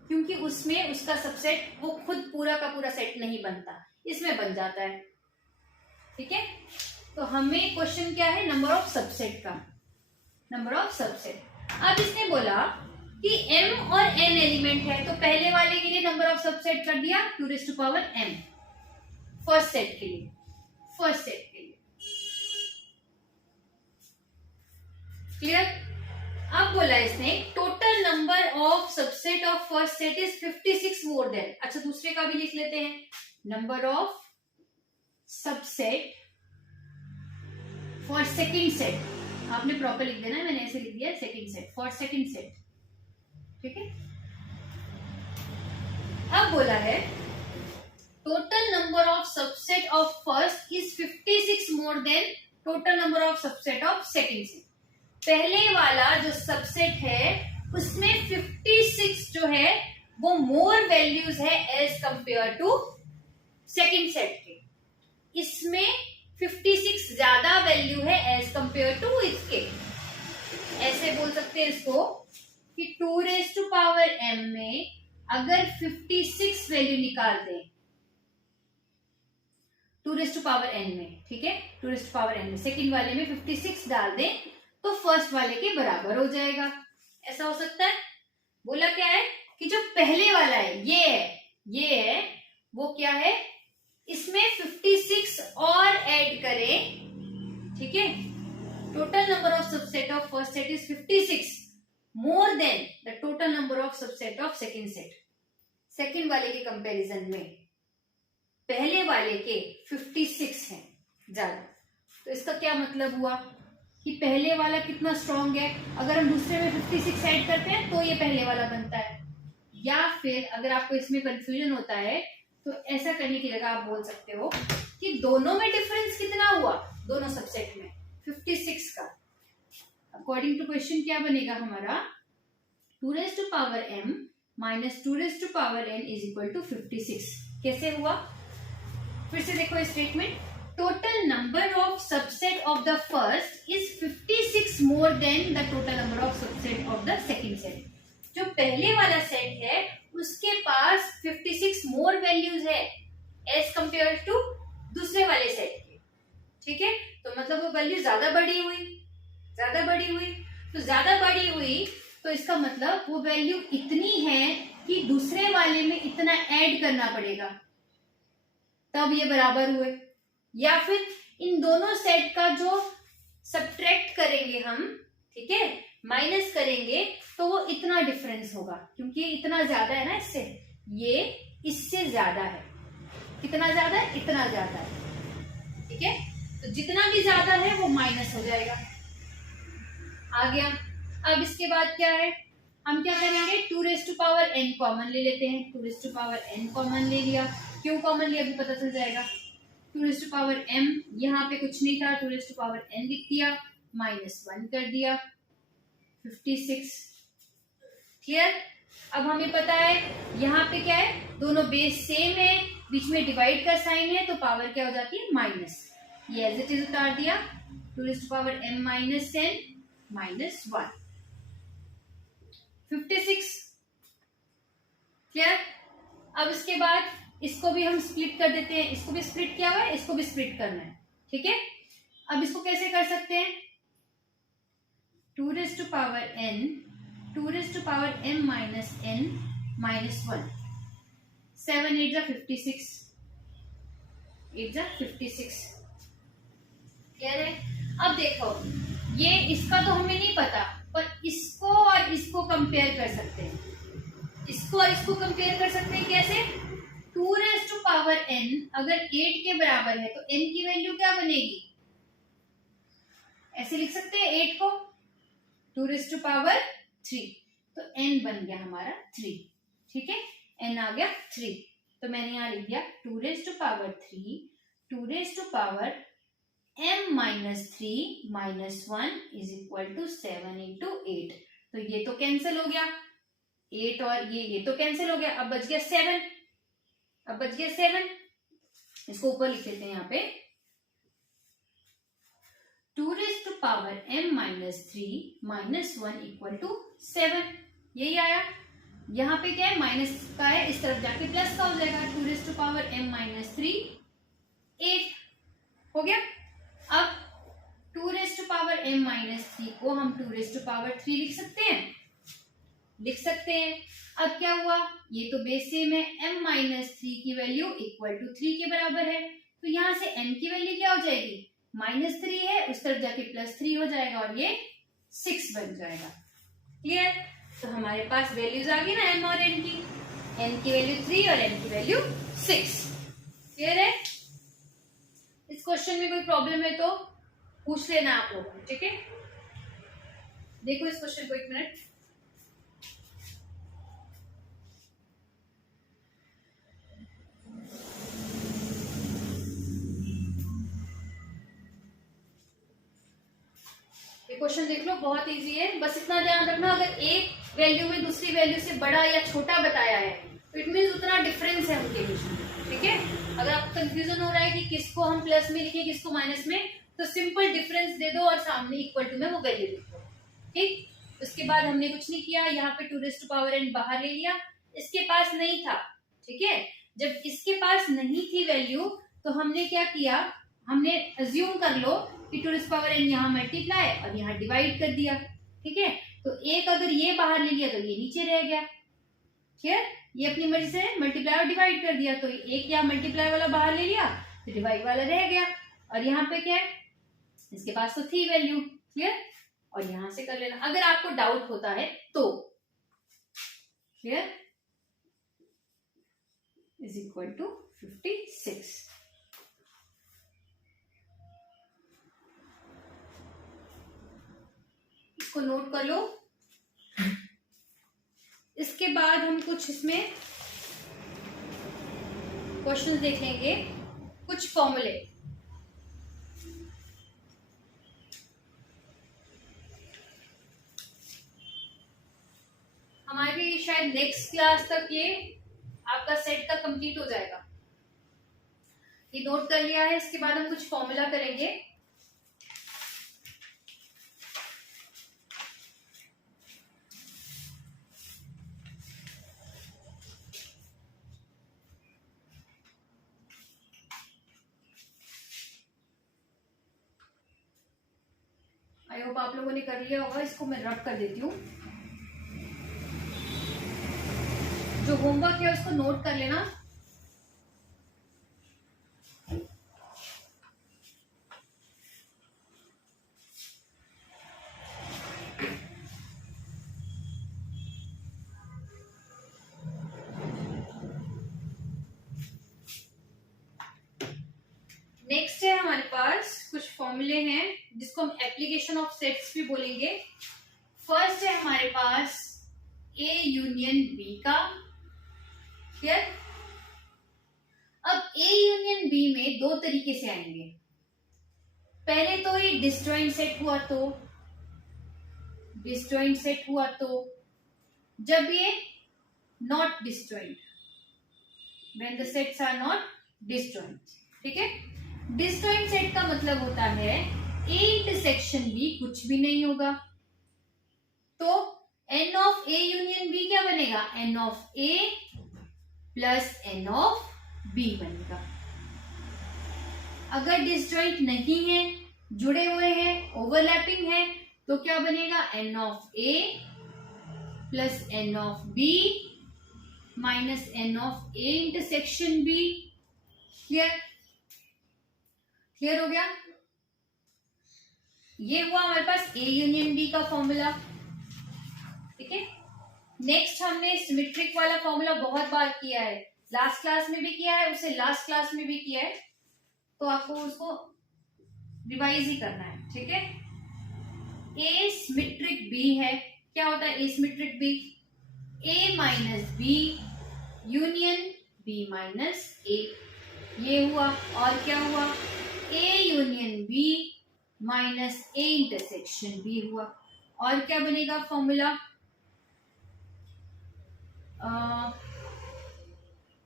क्योंकि उसमें उसका सबसेट वो खुद पूरा का पूरा सेट नहीं बनता, इसमें बन जाता है, ठीक है। तो हमें क्वेश्चन क्या है, नंबर ऑफ सबसेट का, नंबर ऑफ सबसेट। अब इसने बोला कि m और n एलिमेंट है, तो पहले वाले के लिए नंबर ऑफ सबसेट कर दिया 2m, फर्स्ट सेट के लिए, फर्स्ट सेट के लिए, क्लियर। अब बोला इसने, total number of subset of first set is 56 more then, अच्छा दूसरे का भी लिख लेते हैं, number of subset for second set, आपने प्रॉपर लिख देना है, मैंने ऐसे लिख दिया second set, for second set, ठीक है। अब बोला है total number of subset of first is 56 more then total number of subset of second set. पहले वाला जो सबसेट है उसमें 56 जो है वो मोर वैल्यूज है as compare to second set के। इसमें 56 ज्यादा वैल्यू है एज कंपेयर टू इसके। ऐसे बोल सकते हैं इसको कि 2 रेज टू पावर m में अगर 56 वैल्यू निकाल दें 2 रेज टू पावर n में, ठीक है, 2 रेज टू पावर n में सेकंड वाले में 56 डाल दें तो फर्स्ट वाले के बराबर हो जाएगा। ऐसा हो सकता है। बोला क्या है कि जो पहले वाला है ये है वो क्या है, इसमें 56 और ऐड करें, ठीक है, total number of subset of first set is 56 more than the total number of subset of second set. Second वाले के कंपैरिजन में पहले वाले के 56 है ज्यादा। तो इसका क्या मतलब हुआ कि पहले वाला कितना स्ट्रॉन्ग है। अगर हम दूसरे में 56 ऐड करते हैं तो ये पहले वाला बनता है। या फिर अगर आपको इसमें कंफ्यूजन होता है तो ऐसा करने की जगह आप बोल सकते हो कि दोनों में डिफरेंस कितना हुआ, दोनों सबसेट में 56 का। अकॉर्डिंग टू क्वेश्चन क्या बनेगा हमारा, 2 raise to power m minus 2 raise to power n is equal to 56। कैसे हुआ, फिर से देखो statement, total number of subset of the first is 56 more than the total number of subset of the second set. जो पहले वाला सेट है उसके पास 56 मोर वैल्यूज है एज कंपेयर टू दूसरे वाले सेट के, ठीक है। तो मतलब वो वैल्यू ज्यादा बड़ी हुई तो ज्यादा बड़ी हुई तो इसका मतलब वो वैल्यू इतनी है कि दूसरे वाले में इतना ऐड करना पड़ेगा तब ये बराबर हुए। या फिर इन दोनों सेट का जो सब्ट्रैक्ट करेंगे हम, ठीक है, माइनस करेंगे तो वो इतना डिफरेंस होगा, क्योंकि इतना ज्यादा है ना इससे, ये इससे ज्यादा है। कितना ज्यादा है, इतना ज्यादा है, ठीक है। तो जितना भी ज्यादा है वो माइनस हो जाएगा। आ गया। अब इसके बाद क्या है, हम क्या करेंगे, 2 raise to power n common ले लेते हैं। 2 raise to power n common ले लिया, क्यों कॉमन लिया अभी पता चल जाएगा। 2 रेज टू पावर m, यहाँ पे कुछ नहीं था, 2 रेज टू पावर n लिख दिया, -1 कर दिया, 56। क्लियर। अब हमें पता है यहाँ पे क्या है, दोनों बेस सेम है, बीच में डिवाइड का साइन है तो पावर क्या हो जाती है, माइनस। ये एज इट इज उतार दिया, 2 raise to power m minus n -1, 56। Clear. अब इसके बाद इसको भी हम स्प्लिट कर देते हैं, इसको भी स्प्लिट किया हुआ है, इसको भी स्प्लिट करना है, ठीक है। अब इसको कैसे कर सकते हैं, 2 raise to power n, 2 raise to power m minus n -1, 7 8 जा 56, 8 जा 56। क्लियर है। अब देखो ये इसका तो हमें नहीं पता, पर इसको और इसको कंपेयर कर सकते हैं। इसको और इसको कंपेयर कर सकते हैं कैसे, 2 रेज टू पावर n अगर 8 के बराबर है तो n की वैल्यू क्या बनेगी, ऐसे लिख सकते हैं 8 को 2 रेज टू पावर 3, तो n बन गया हमारा 3, ठीक है, n आ गया 3। तो मैंने यहाँ लिख दिया 2 raise to power 3, 2 raise to power m minus 3 -1 is equal to 7 into 8। तो ये तो कैंसिल हो गया, 8 और ये तो कैंसिल हो गया, अब बच गया 7। इसको ऊपर लिख देते हैं यहाँ पे, 2 raise to power m minus 3 -1 equal to 7। यही आया। यहाँ पे क्या है, माइनस का है, इस तरफ जाके प्लस का हो जाएगा, 2 raise to power m minus 3 8 हो गया। अब 2 raise to power m minus 3 को हम 2 रेज टू पावर 3 लिख सकते हैं। अब क्या हुआ, ये तो बेस सेम है, m माइनस 3 की वैल्यू इक्वल टू 3 के बराबर है, तो यहाँ से m की वैल्यू क्या हो जाएगी, -3 है, उस तरफ जाके +3 हो जाएगा और ये 6 बन जाएगा। क्लियर। तो हमारे पास वैल्यूज आ गई ना m और n की वैल्यू 3 और n की वैल्यू 6। क्लियर है। इस क्वेश्चन में कोई प्रॉब्लम है तो पूछ लेना आप लोगों ने, ठीक है। देखो इस क्वेश्चन को एक मिनट। क्वेश्चन देख लो, बहुत इजी है। बस इतना ध्यान रखना, अगर एक वैल्यू में दूसरी वैल्यू से बड़ा या छोटा बताया है तो इट मीन उतना डिफरेंस है उनके बीच में, ठीक है। अगर आपको कंफ्यूजन हो रहा है कि किसको हम प्लस में लिखें किसको माइनस में, तो सिंपल डिफरेंस दे दो और सामने इक्वल टू में वो वैल्यू लिख दो, ठीक। उसके बाद हमने कुछ नहीं किया, यहाँ पे 2 raised to power n बाहर ले लिया, इसके पास नहीं था, ठीक है। जब इसके पास नहीं थी वैल्यू तो हमने क्या किया, हमने अज्यूम कर लो कि 2 raised to power n यहाँ मल्टीप्लाई और यहाँ डिवाइड कर दिया, ठीक है। तो एक अगर ये बाहर ले लिया तो ये नीचे रह गया, ठीक है। ये अपनी मर्जी से मल्टीप्लाई और डिवाइड कर दिया, तो एक या मल्टीप्लाई वाला बाहर ले लिया तो डिवाइड वाला रह गया। और यहाँ पे क्या है, इसके पास तो थी वैल्यू, क्लियर। और यहां से कर लेना अगर आपको डाउट होता है तो, क्लियर। Is equal to 56। इसको नोट कर लो। इसके बाद हम कुछ इसमें क्वेश्चंस देख लेंगे, कुछ फॉर्मूले। हमारी शायद नेक्स्ट क्लास तक ये आपका सेट का कंप्लीट हो जाएगा। ये नोट कर लिया है, इसके बाद हम कुछ फॉर्मूला करेंगे। आई होप आप लोगों ने कर लिया होगा। इसको मैं रब कर देती हूँ। जो होमवर्क है उसको नोट कर लेना। नेक्स्ट है हमारे पास कुछ फॉर्मूले हैं जिसको हम एप्लीकेशन ऑफ सेट्स भी बोलेंगे। फर्स्ट है हमारे पास ए यूनियन बी का, क्लियर। अब ए यूनियन बी में दो तरीके से आएंगे। पहले तो ये डिसजॉइंट सेट हुआ तो, डिसजॉइंट सेट हुआ तो, जब ये not disjoint, when the sets are not disjoint, ठीक है। डिसजॉइंट सेट का मतलब होता है ए इंटरसेक्शन बी कुछ भी नहीं होगा, तो N of A union B क्या बनेगा, N of A plus N of B बनेगा। अगर डिसजॉइंट नहीं है, जुड़े हुए हैं, ओवरलैपिंग है, तो क्या बनेगा, N of A plus N of B minus N of A intersection B. Clear, clear हो गया। ये हुआ हमारे पास ए यूनियन बी का फॉर्मूला, ठीक है। नेक्स्ट हमने सिमेट्रिक वाला फॉर्मूला बहुत बार किया है, लास्ट क्लास में भी किया है, उससे लास्ट क्लास में भी किया है, तो आपको उसको रिवाइज ही करना है, ठीक है। ए सिमेट्रिक बी है, क्या होता है A symmetric B, A minus B union B minus A, ये हुआ। और क्या हुआ, A union B minus A intersection B हुआ। और क्या बनेगा फॉर्मूला,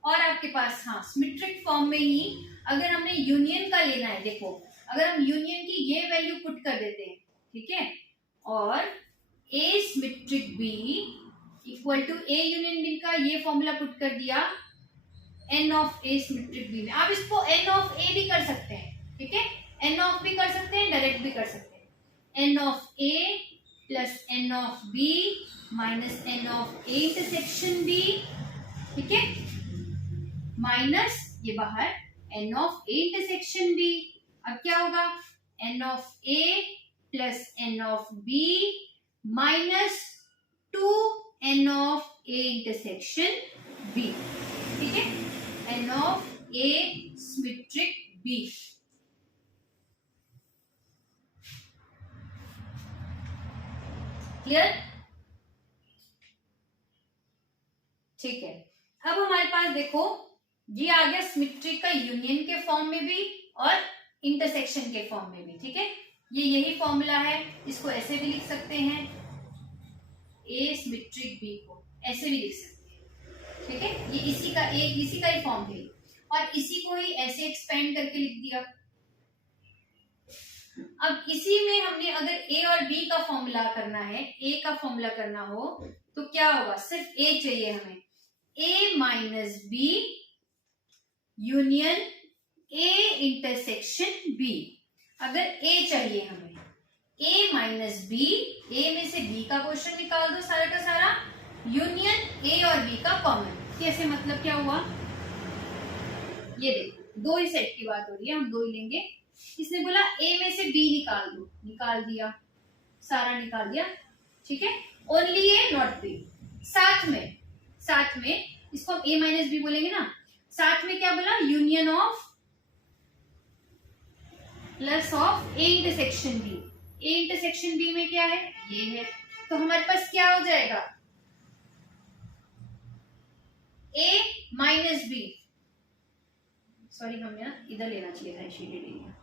और आपके पास हाँ सिमेट्रिक फॉर्म में ही अगर हमने यूनियन का लेना है, देखो अगर हम यूनियन की ये वैल्यू पुट कर देते हैं, ठीक है, और A symmetric B equal to A union B का ये फॉर्मूला पुट कर दिया n of A symmetric B में। आप इसको एन ऑफ ए भी कर सकते हैं, ठीक है, एन ऑफ भी कर सकते हैं, डायरेक्ट भी कर सकते हैं। N of A plus N of B minus N of A intersection B, ठीक है, माइनस ये बाहर N of A intersection B. अब क्या होगा, N of A plus N of B minus 2 N of A intersection B, ठीक है, N of A symmetric B. Clear, ठीक है। अब हमारे पास देखो ये आ गया सिमेट्रिक का यूनियन के फॉर्म में भी और इंटरसेक्शन के फॉर्म में भी, ठीक है। ये यही फॉर्मूला है, इसको ऐसे भी लिख सकते हैं, ए सिमेट्रिक बी को ऐसे भी लिख सकते हैं, ठीक है। ये इसी का ही फॉर्म है और इसी को ही ऐसे एक्सपेंड करके लिख दिया। अब इसी में हमने अगर ए और बी का फॉर्मूला करना है, ए का फॉर्मूला करना हो तो क्या होगा, सिर्फ ए चाहिए हमें, A minus B union A intersection B. अगर ए चाहिए हमें, ए माइनस बी, ए में से बी का क्वेश्चन निकाल दो सारा का सारा, यूनियन ए और बी का कॉमन। कैसे, मतलब क्या हुआ, ये देखो दो ही सेट की बात हो रही है, हम दो ही लेंगे। इसने बोला ए में से बी निकाल दो, निकाल दिया, सारा निकाल दिया, ठीक है, ओनली ए नॉट बी। साथ में इसको हम ए माइनस बी बोलेंगे ना, साथ में क्या बोला, union of plus of A intersection B. A intersection B में क्या है, ये है, तो हमारे पास क्या हो जाएगा, ए माइनस बी, सॉरी हमने ना इधर लेना चाहिए था, शीट एरिया,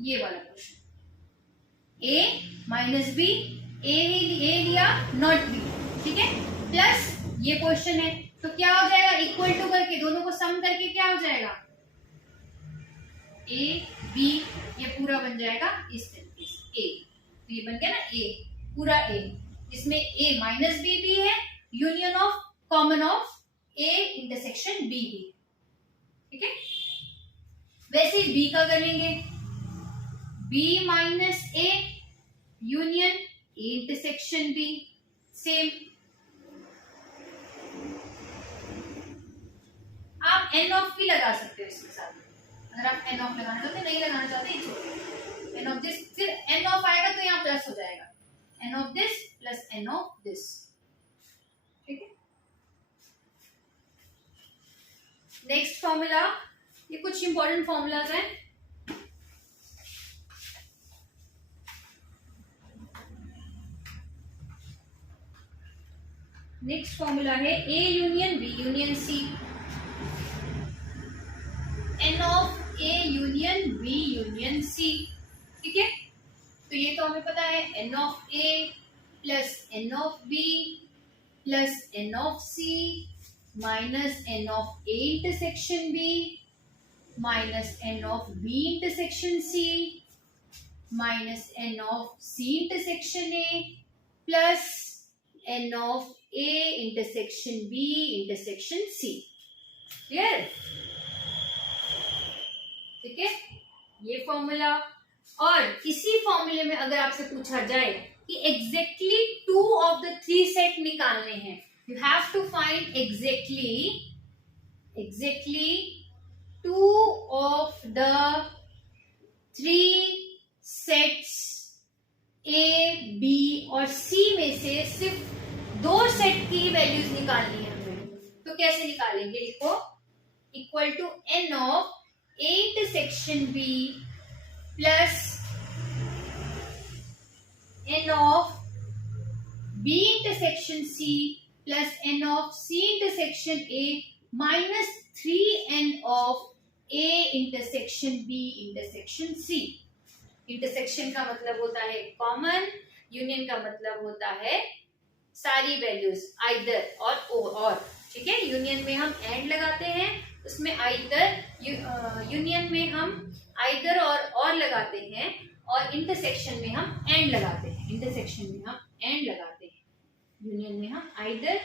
ये वाला क्वेश्चन, ए माइनस बी, ए लिया नॉट बी, ठीक है, प्लस ये क्वेश्चन है, तो क्या हो जाएगा, इक्वल टू करके दोनों को सम करके क्या हो जाएगा, ए बी, ये पूरा बन जाएगा इस तरीके से, ए, तो ये बन गया ना ए, पूरा ए, इसमें ए माइनस बी भी है, union of common of A intersection B भी, ठीक है। वैसे बी का कर लेंगे, B minus A union A intersection B, same. आप एन ऑफ बी लगा सकते हो इसके साथ, अगर आप एन ऑफ लगाना चाहते, नहीं लगाना चाहते, एन ऑफ दिस, फिर एन ऑफ आएगा तो यहाँ प्लस हो जाएगा, N of this plus N of this, ठीक है। नेक्स्ट फॉर्मूला, ये कुछ इंपॉर्टेंट फॉर्मूलाज हैं। नेक्स्ट फॉर्मूला है A union B union C, N of A union B union C, ठीक है। तो ये तो हमें पता है, N of A plus N of B plus N of C minus N of A intersection B minus N of B intersection C minus N of C intersection A plus N of A intersection B intersection C, clear, ठीक है, ये formula. और इसी फॉर्मूले में अगर आपसे पूछा जाए कि exactly two of the three set निकालने हैं, you have to find exactly two of the three sets A, B और C में से सिर्फ दो सेट की वैल्यूज निकालनी है हमें, तो कैसे निकालेंगे, लिखो, equal to N of A intersection B plus N of B intersection C plus N of C intersection A minus 3n of A intersection B intersection C। Intersection का मतलब होता है कॉमन, यूनियन का मतलब होता है सारी वैल्यूज आइदर और, ठीक है। यूनियन में हम एंड लगाते हैं, उसमें आइदर, यूनियन में हम आइदर और लगाते हैं, और इंटरसेक्शन में हम एंड लगाते हैं, इंटरसेक्शन में हम एंड लगाते हैं, यूनियन में हम आइदर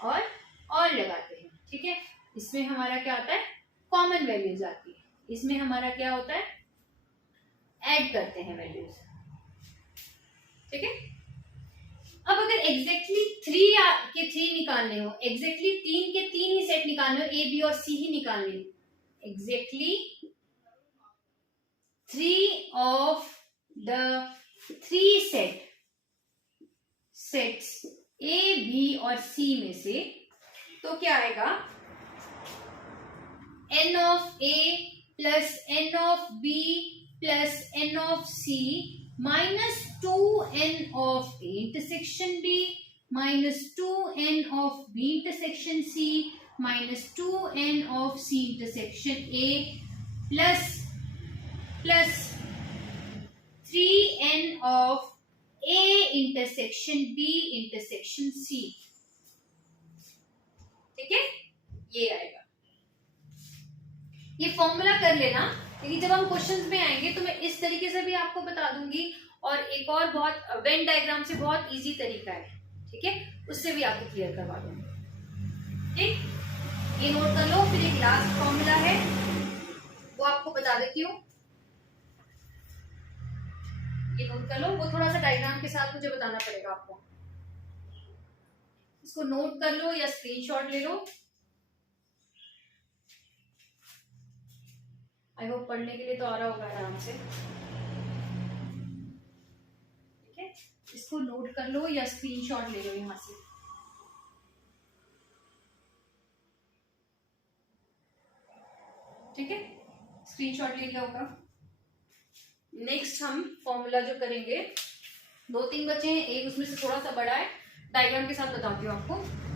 और लगाते हैं, ठीक है। इसमें हमारा क्या होता है, कॉमन वैल्यूज आती है, इसमें हमारा क्या होता है, ऐड करते हैं वैल्यूज, ठीक है। अब अगर एग्जैक्टली 3 के 3 निकालने हो, एग्जैक्टली 3 के 3 ही सेट निकालने हो, ए बी और सी ही निकालने हो, exactly 3 of the 3 sets A B और सी में से, तो क्या आएगा, N of A plus N of B plus N of C minus 2n of A intersection B minus 2n of B intersection C minus 2n of C intersection A plus 3n of A intersection B intersection C। ठीक है, ये आएगा। ये formula कर लेना, लेकिन जब हम क्वेश्चंस में आएंगे तो मैं इस तरीके से भी आपको बता दूंगी, और एक और बहुत वेन डायग्राम से बहुत इजी तरीका है, ठीक है, उससे भी आपको क्लियर करवा दूंगी। ठीक, ये नोट कर लो। फिर एक लास्ट फॉर्मूला है, वो आपको बता देती हूँ, ये नोट कर लो। वो थोड़ा सा डायग्राम के साथ मुझे बताना पड़ेगा आपको, इसको नोट कर लो या स्क्रीनशॉट ले लो। आई होप पढ़ने के लिए तो आ रहा होगा आराम से। ठीक है, इसको नोट कर लो या स्क्रीनशॉट ले लो यहां से। ठीक है, स्क्रीनशॉट ले लिया होगा। नेक्स्ट हम फॉर्मूला जो करेंगे, 2-3 बचे हैं, एक उसमें से थोड़ा सा बड़ा है, डायग्राम के साथ बताती हूँ आपको,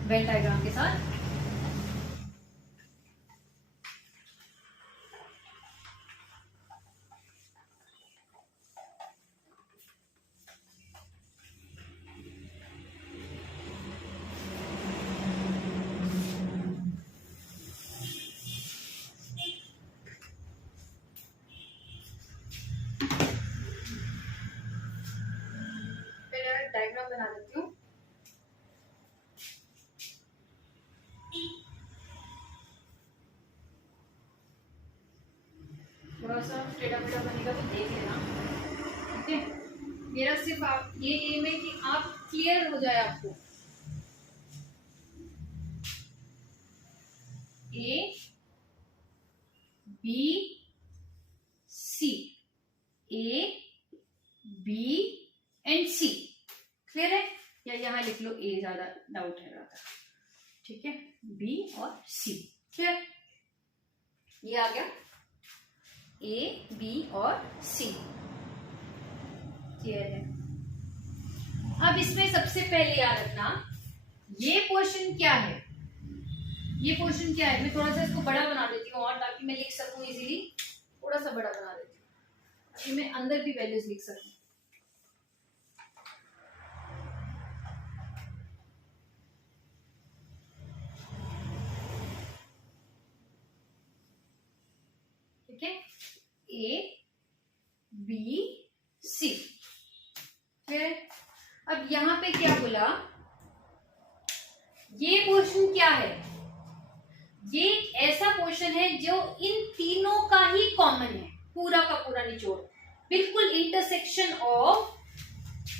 वेन डायग्राम के साथ। डायग्राम बना देती हूँ। थोड़ा सा टेढ़ा मेढ़ा बनेगा तो देख लेना। ठीक है, मेरा सिर्फ आप ये एम है कि आप क्लियर हो जाए आपको। A B C, A B and C, clear है? या यहाँ लिख लो A, ज्यादा डाउट है ज्यादा। ठीक है, B और C, क्लियर? ये आ गया A B और C, क्लियर है? अब इसमें सबसे पहले याद रखना, ये पोर्शन क्या है, ये पोर्शन क्या है। मैं थोड़ा सा इसको बड़ा बना देती हूँ और, ताकि मैं लिख सकूं इजीली। थोड़ा सा बड़ा बना देती हूँ ताकि मैं अंदर भी वैल्यूज लिख सकूं। ठीक है, A B C, फिर अब यहां पे क्या बोला, ये पोर्शन क्या है, ये एक ऐसा पोर्शन है जो इन तीनों का ही कॉमन है, पूरा का पूरा निचोड़, बिल्कुल इंटरसेक्शन ऑफ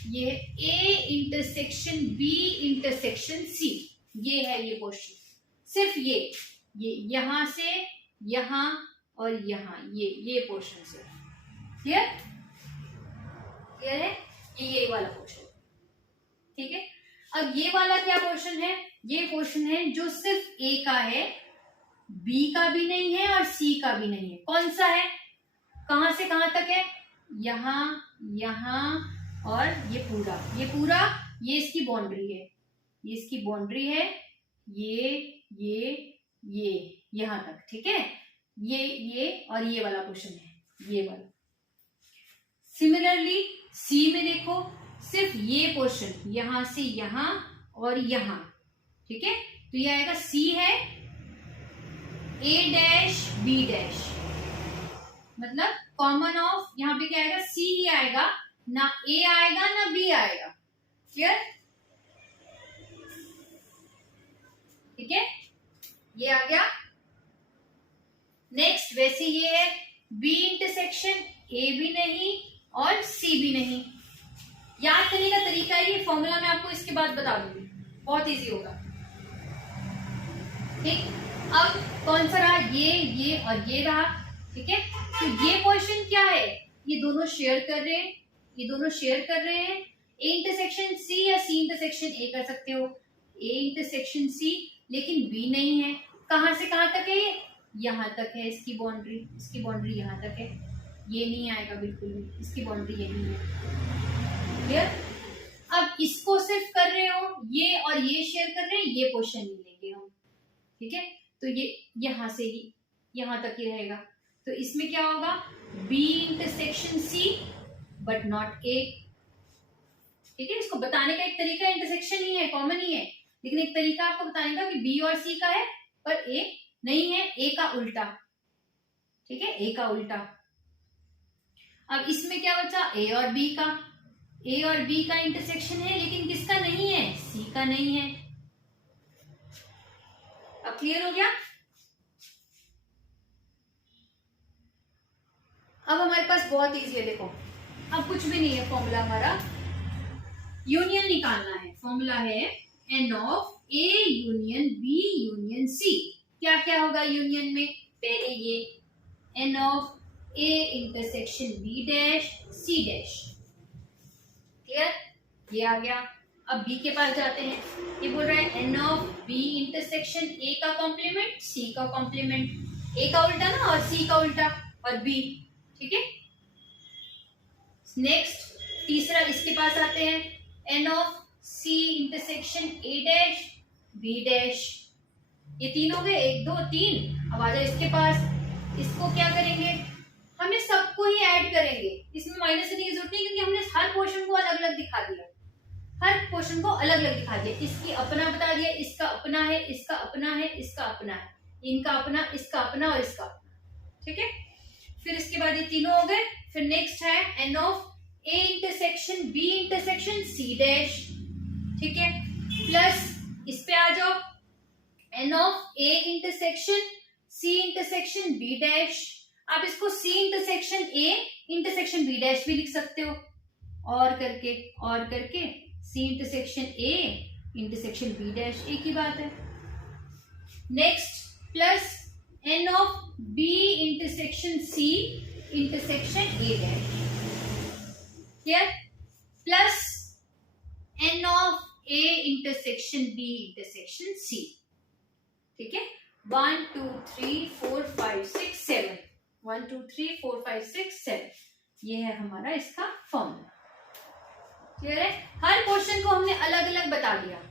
ये A intersection B intersection C, ये है ये पोर्शन। सिर्फ ये यहां से यहां और यहां, ये पोर्शन से, क्लियर? क्लियर है? ये वाला पोर्शन। ठीक है, अब ये वाला क्या पोर्शन है, ये पोर्शन है जो सिर्फ A का है, B का भी नहीं है और C का भी नहीं है। कौन सा है, कहां से कहां तक है, यहां यहां और ये पूरा, ये इसकी बाउंड्री है, ये इसकी बाउंड्री है, ये यहां तक। ठीक है, ये और ये वाला पोर्शन है, ये वाला। सिमिलरली C में देखो, सिर्फ ये पोर्शन यहां से यहां और यहां। ठीक है, तो ये आएगा C है A डैश B डैश, मतलब कॉमन ऑफ यहां पे क्या आएगा, C ही आएगा, ना A आएगा ना B आएगा। क्लियर? ठीक है, ये आ गया। नेक्स्ट वैसे ये है B इंटरसेक्शन A भी नहीं और C भी नहीं। याद करने का तरीका है, ये फॉर्मूला मैं आपको इसके बाद बता दूंगी, बहुत इजी होगा। ठीक, अब कौन सा रहा, ये और ये रहा। ठीक है, तो ये पोर्शन क्या है, ये दोनों शेयर कर रहे हैं, ये दोनों शेयर कर रहे हैं। A इंटरसेक्शन C या C इंटरसेक्शन A कर सकते हो, A इंटरसेक्शन C, लेकिन B नहीं है। कहां से कहां तक है, ये यहां तक है, इसकी बाउंड्री यहां तक है, ये नहीं आएगा बिल्कुल भी, इसकी बाउंड्री यही है। क्लियर? अब इसको सिर्फ कर रहे हो, ये और ये शेयर कर रहे हैं, ये पोर्शन नहीं लेंगे हम। ठीक है, तो ये यहां से ही यहां तक ही रहेगा। तो इसमें क्या होगा, B intersection C but not a. ठीक है, इसको बताने का एक तरीका इंटरसेक्शन ही है, कॉमन ही है, लेकिन एक तरीका आपको बताने का कि बी और सी का है पर ए नहीं है, ए का उल्टा। ठीक है, ए का उल्टा। अब इसमें क्या बचा, ए और बी का, ए और बी का इंटरसेक्शन है लेकिन किसका नहीं है, सी का नहीं है। अब क्लियर हो गया। अब हमारे पास बहुत इजी है, देखो अब कुछ भी नहीं है, फॉर्मूला हमारा यूनियन निकालना है। फॉर्मूला है N of A union B union C. क्या क्या होगा यूनियन में, पहले ये N of A intersection B dash C dash. Clear, ये आ गया। अब बी के पास जाते हैं, ये बोल रहा है N of B intersection A का कॉम्प्लीमेंट सी का कॉम्प्लीमेंट। ए का उल्टा ना और सी का उल्टा और बी। ठीक है, नेक्स्ट तीसरा इसके पास आते हैं, N of C intersection A dash B dash. ये तीन हो गए, 1 2 3। अब आ जाए इसके पास, इसको क्या करेंगे, हमें सबको ही ऐड करेंगे, इसमें माइनस करने की जरूरत नहीं क्योंकि हमने हर पोर्शन को अलग अलग दिखा दिया, हर पोर्शन को अलग अलग दिखा दिया। इसकी अपना बता दिया, इसका अपना है, इसका अपना है, इसका अपना है, इनका अपना, इसका अपना और इसका अपना। ठीक है, फिर इसके बाद ये तीनों हो गए। फिर नेक्स्ट है N of A intersection B intersection C dash. ठीक है, प्लस इस पे आ जाओ n of A intersection C intersection B dash. आप इसको C intersection A intersection B dash भी लिख सकते हो, और करके C intersection A intersection B dash, एक ही बात है। Next plus N of B intersection C intersection A dash. Clear, plus N of A intersection B intersection सी। ठीक है, 1 2 3 4 5 6 7, 1 2 3 4 5 6 7, ये है हमारा इसका फॉर्मूला। क्लियर है, हर क्वेश्चन को हमने अलग अलग बता दिया।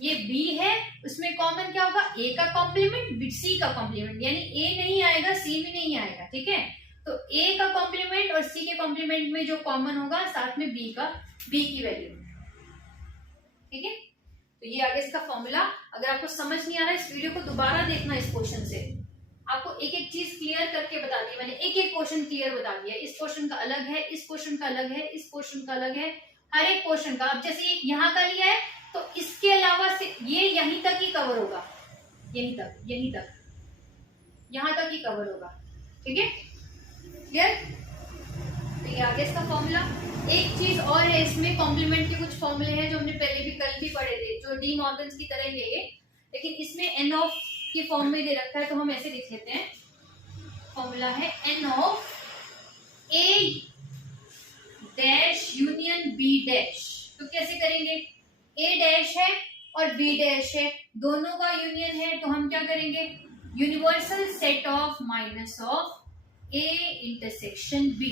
ये बी है, उसमें कॉमन क्या होगा, ए का कॉम्प्लीमेंट सी का कॉम्प्लीमेंट, यानी ए नहीं आएगा सी भी नहीं आएगा। ठीक है, तो ए का कॉम्प्लीमेंट और सी के कॉम्प्लीमेंट में जो कॉमन होगा साथ में बी की वैल्यू। ठीक है, तो ये आगे इसका फॉर्मूला। अगर आपको समझ नहीं आ रहा है इस वीडियो को दोबारा देखना, इस क्वेश्चन से आपको एक एक चीज क्लियर करके बता दी मैंने, एक एक क्वेश्चन क्लियर बता दिया। इस क्वेश्चन का अलग है, इस क्वेश्चन का अलग है, इस क्वेश्चन का अलग है, हर एक क्वेश्चन का। अब जैसे यहाँ का लिया है तो इसके अलावा से ये यहीं तक ही कवर होगा, यहीं तक यहाँ तक ही कवर होगा। ठीक है, क्लियर। तो ये आगे इसका फॉर्मूला। एक चीज और है इसमें, कॉम्प्लीमेंट के कुछ फॉर्मूले हैं जो हमने पहले भी कल भी पढ़े थे, जो डी मॉर्गन्स की तरह ही है ये, लेकिन इसमें एन ऑफ के फॉर्म में दे रखा है तो हम ऐसे लिख लेते हैं। फॉर्मूला है N of A dash union B dash. तो कैसे करेंगे, ए डैश है और बी डैश है, दोनों का यूनियन है, तो हम क्या करेंगे, universal set of minus of A intersection B.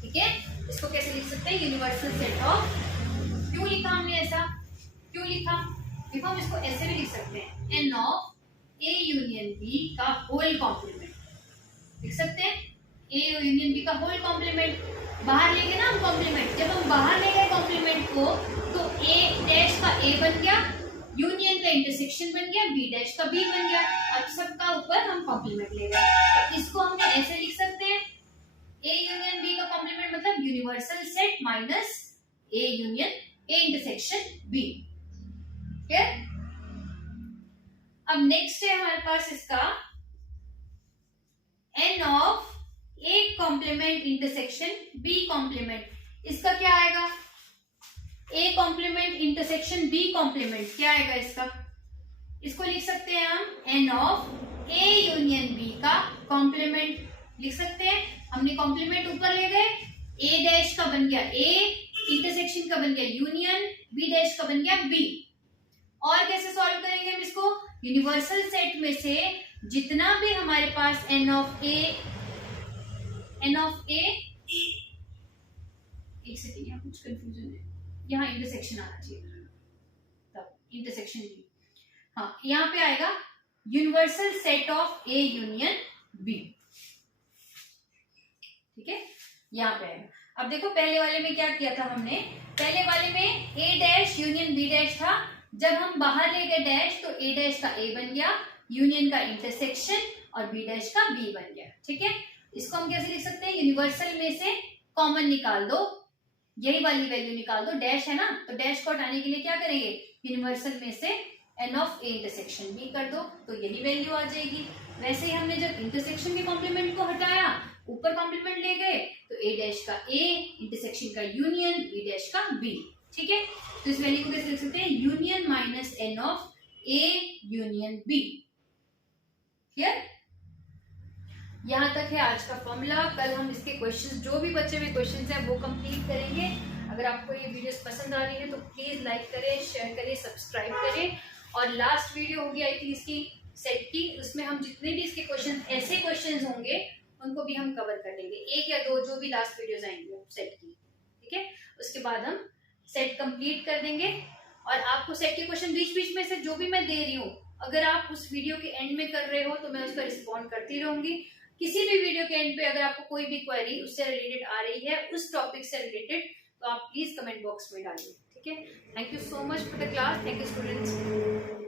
ठीक है, इसको कैसे लिख सकते हैं, यूनिवर्सल सेट ऑफ। क्यों लिखा हमने ऐसा, क्यों लिखा, देखो हम इसको ऐसे भी लिख सकते हैं, N of A union B का होल कॉम्प्लीमेंट लिख सकते हैं, ए यूनियन बी का होल कॉम्प्लीमेंट। बाहर लेंगे ना हम कॉम्प्लीमेंट, जब हम बाहर ले गए कॉम्प्लीमेंट को तो ए डैश का ए बन गया, यूनियन का इंटरसेक्शन बन गया, बी डैश का बी बन गया। अब सबका ऊपर हम कॉम्प्लीमेंट ले रहे हैं, तो इसको हमने ऐसे लिख सकते हैं, ए यूनियन बी का कॉम्प्लीमेंट मतलब universal set minus A union A intersection B. Clear. अब नेक्स्ट है हमारे पास इसका n of A complement intersection B complement. इसका क्या आएगा, A complement intersection B complement क्या आएगा इसका, इसको लिख सकते हैं हम n of A union B का कॉम्प्लीमेंट लिख सकते हैं। हमने कॉम्प्लीमेंट ऊपर ले गए, ए डैश का बन गया ए, इंटरसेक्शन का बन गया यूनियन, बी डैश का बन गया बी। और कैसे सॉल्व करेंगे हम इसको, यूनिवर्सल सेट में से जितना भी हमारे पास एन ऑफ ए, एक सेकेंड यहाँ कुछ कंफ्यूजन है, यहाँ इंटरसेक्शन आना चाहिए, तब इंटरसेक्शन बी, हाँ यहाँ पे आएगा universal set of A union B. ठीक है, यहाँ पे है। अब देखो पहले वाले में क्या किया था हमने, पहले वाले में ए डैश यूनियन बी डैश था, जब हम बाहर ले गए डैश तो ए डैश का ए बन गया, यूनियन का इंटरसेक्शन और बी डैश का बी बन गया। ठीक है, इसको हम कैसे लिख सकते हैं, यूनिवर्सल में से कॉमन निकाल दो, यही वाली वैल्यू निकाल दो, डैश है ना, तो डैश को हटाने के लिए क्या करेंगे, यूनिवर्सल में से n of A intersection B कर दो, तो यही वैल्यू आ जाएगी। वैसे ही हमने जब इंटरसेक्शन के कॉम्प्लीमेंट को हटाया, ऊपर कॉम्प्लीमेंट ले गए, तो ए डैश का ए, इंटरसेक्शन का यूनियन, बी डैश का बी। ठीक है, तो इस वैल्यू को कैसे लिख सकते हैं, union minus N of A union B. Clear, यहाँ तक है आज का फॉर्मूला। कल हम इसके क्वेश्चंस, जो भी बचे हुए क्वेश्चंस हैं वो कंप्लीट करेंगे। अगर आपको ये वीडियोस पसंद आ रही है तो प्लीज लाइक करें, शेयर करें, सब्सक्राइब करें। और लास्ट वीडियो होगी आई थिंक इसकी सेट की, उसमें हम जितने भी इसके क्वेश्चन, ऐसे क्वेश्चन होंगे उनको भी हम कवर कर लेंगे, एक या दो जो भी लास्ट वीडियोस आएंगे सेट की। ठीक है, उसके बाद हम सेट कंप्लीट कर देंगे। और आपको सेट के क्वेश्चन बीच बीच में से जो भी मैं दे रही हूँ, अगर आप उस वीडियो के एंड में कर रहे हो तो मैं उस पर रिस्पॉन्ड करती रहूंगी। किसी भी वीडियो के एंड पे अगर आपको कोई भी क्वेरी उससे रिलेटेड आ रही है, उस टॉपिक से रिलेटेड, तो आप प्लीज कमेंट बॉक्स में डालिए। ठीक है, thank you so much for the class, thank you students.